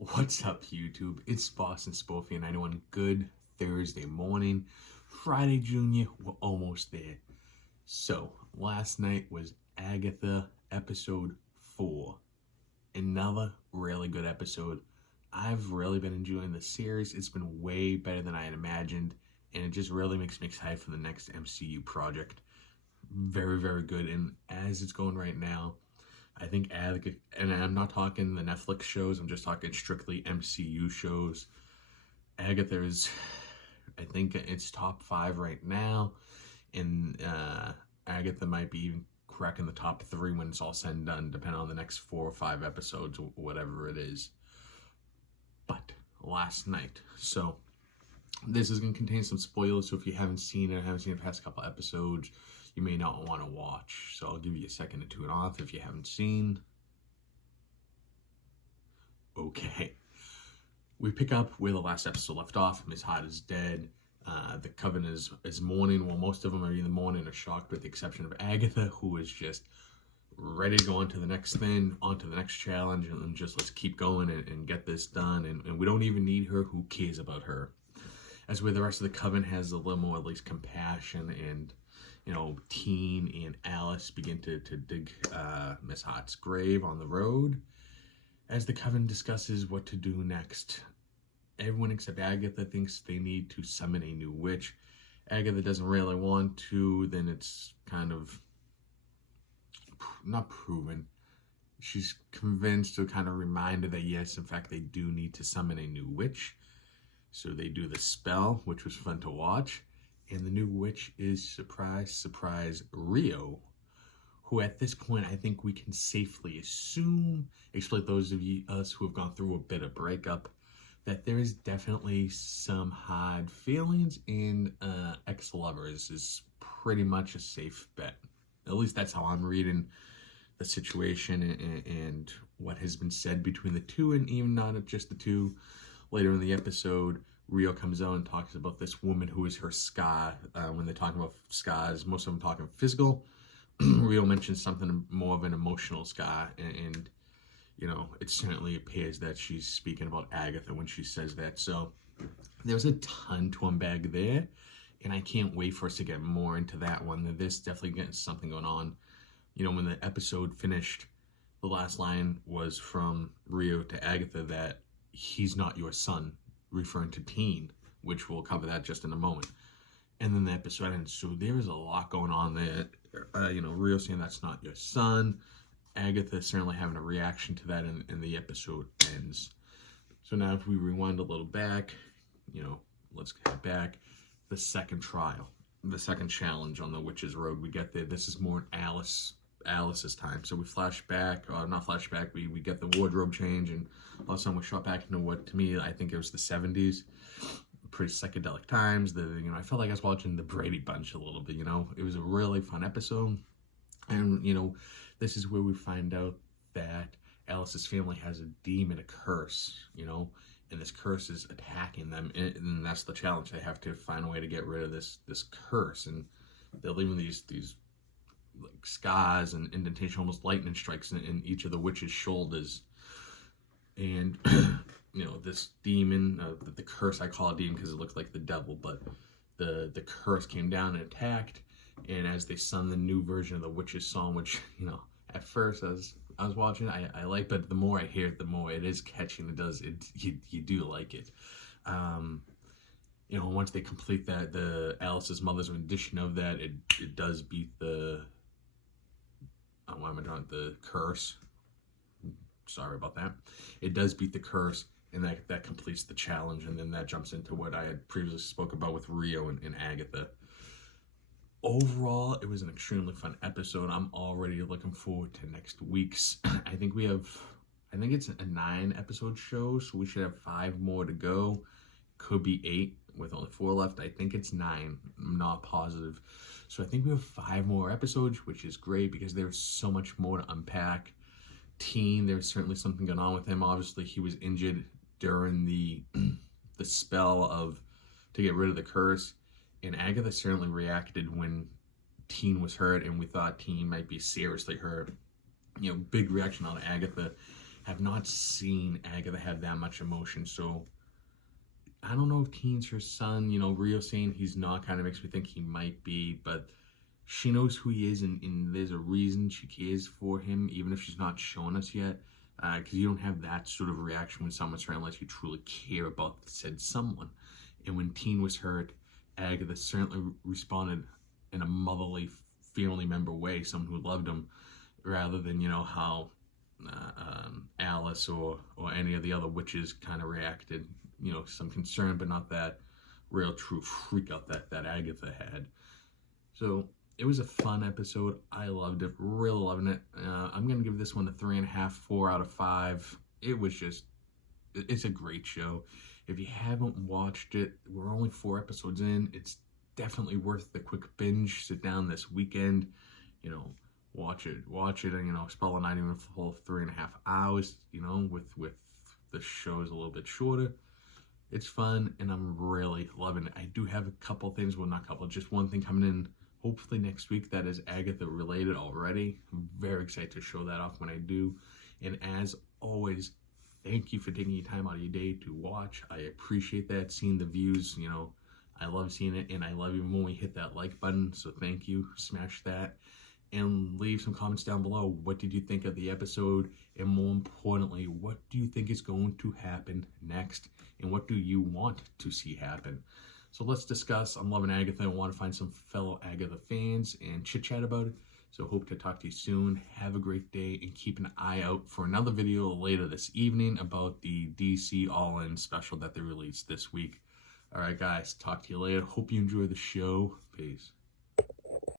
What's up, YouTube? It's Boston Spofian 91. Good Thursday morning. Friday, Junior. We're almost there. So, last night was Agatha episode 4. Another really good episode. I've really been enjoying the series. It's been way better than I had imagined, and it just really makes me excited for the next MCU project. Very, very good. And as it's going right now, I think Agatha, and I'm not talking the Netflix shows, I'm just talking strictly MCU shows. Agatha is, I think it's top 5 right now, and Agatha might be even cracking the top 3 when it's all said and done, depending on the next 4 or 5 episodes, whatever it is. But last night, so this is going to contain some spoilers, so if you haven't seen it, the past couple episodes, you may not want to watch. So I'll give you a second to tune off if you haven't seen. Okay. We pick up where the last episode left off. Miss Hart is dead. The Coven is mourning. Well, most of them are either mourning or shocked, with the exception of Agatha, who is just ready to go on to the next thing, on to the next challenge, and just let's keep going and get this done. And we don't even need her. Who cares about her? As where the rest of the Coven has a little more, at least, compassion, and Teen and Alice begin to dig Miss Hart's grave on the road. As the Coven discusses what to do next, everyone except Agatha thinks they need to summon a new witch. Agatha doesn't really want to, then it's kind of not proven. She's convinced or kind of reminded that yes, in fact, they do need to summon a new witch. So they do the spell, which was fun to watch. And the new witch is, surprise, surprise, Rio, who at this point I think we can safely assume, especially those of us who have gone through a bit of breakup, that there is definitely some hard feelings, and ex-lovers is pretty much a safe bet. At least that's how I'm reading the situation and what has been said between the two, and even not just the two. Later in the episode, Rio comes out and talks about this woman who is her scar. When they're talking about scars, most of them talking physical. Rio mentions something more of an emotional scar, and it certainly appears that she's speaking about Agatha when she says that. So there's a ton to unbag there, and I can't wait for us to get more into that one. There's definitely getting something going on. When the episode finished, the last line was from Rio to Agatha that he's not your son, referring to Teen, which we'll cover that just in a moment. And then the episode ends. So there is a lot going on there. Rio saying that's not your son. Agatha certainly having a reaction to that, and the episode ends. So now if we rewind a little back, let's get back. The second trial, the second challenge on the Witch's Road, we get there. This is more Alice's time. So we flash back, not flashback, we get the wardrobe change, and all of a sudden we're shot back into what, to me, I think it was the 70s. Pretty psychedelic times. I felt like I was watching the Brady Bunch a little bit, It was a really fun episode. And, this is where we find out that Alice's family has a demon, a curse, and this curse is attacking them, and that's the challenge. They have to find a way to get rid of this curse, and they're leaving these like scars and indentation, almost lightning strikes in each of the witch's shoulders. And this demon, the curse, I call it demon because it looks like the devil, but the curse came down and attacked. And as they sung the new version of the witch's song, which at first as I was watching, I like, but the more I hear it, the more it is catchy, and you do like it. Once they complete that, the Alice's mother's rendition of that, it does beat the the curse. Sorry about that. It does beat the curse, and that completes the challenge, and then that jumps into what I had previously spoke about with Rio and Agatha. Overall, it was an extremely fun episode. I'm already looking forward to next week's. I think it's a 9-episode show, so we should have 5 more to go. Could be 8 with only 4 left. I think it's 9. I'm not positive. So I think we have 5 more episodes, which is great because there's so much more to unpack. Teen, there's certainly something going on with him. Obviously, he was injured during the spell to get rid of the curse. And Agatha certainly reacted when Teen was hurt, and we thought Teen might be seriously hurt. Big reaction on Agatha have not seen Agatha have that much emotion. So I don't know if Teen's her son. You know, Rio saying he's not kind of makes me think he might be, but she knows who he is, and there's a reason she cares for him, even if she's not showing us yet. Because you don't have that sort of reaction when someone's hurt unless you truly care about said someone. And when Teen was hurt, Agatha certainly responded in a motherly, family member way, someone who loved him, rather than, you know, how Alice or any of the other witches kind of reacted. You know, some concern, but not that real true freak out that Agatha had. So it was a fun episode. I loved it, really loving it. I'm gonna give this one a 3.5, 4 out of 5. It's a great show. If you haven't watched it, we're only 4 episodes in. It's definitely worth the quick binge. Sit down this weekend, you know, watch it, and, you know, it's probably not even a full 3.5 hours, you know, with the shows a little bit shorter. It's fun, and I'm really loving it. I do have a couple things, well, not a couple, just one thing coming in hopefully next week that is Agatha related already. I'm very excited to show that off when I do. And as always, thank you for taking your time out of your day to watch. I appreciate that, seeing the views, you know, I love seeing it, and I love you when we hit that like button, so thank you. Smash that. And leave some comments down below. What did you think of the episode? And more importantly, what do you think is going to happen next? And what do you want to see happen? So let's discuss. I'm loving Agatha. I want to find some fellow Agatha fans and chit chat about it. So hope to talk to you soon. Have a great day, and keep an eye out for another video later this evening about the DC All-In special that they released this week. All right, guys. Talk to you later. Hope you enjoy the show. Peace.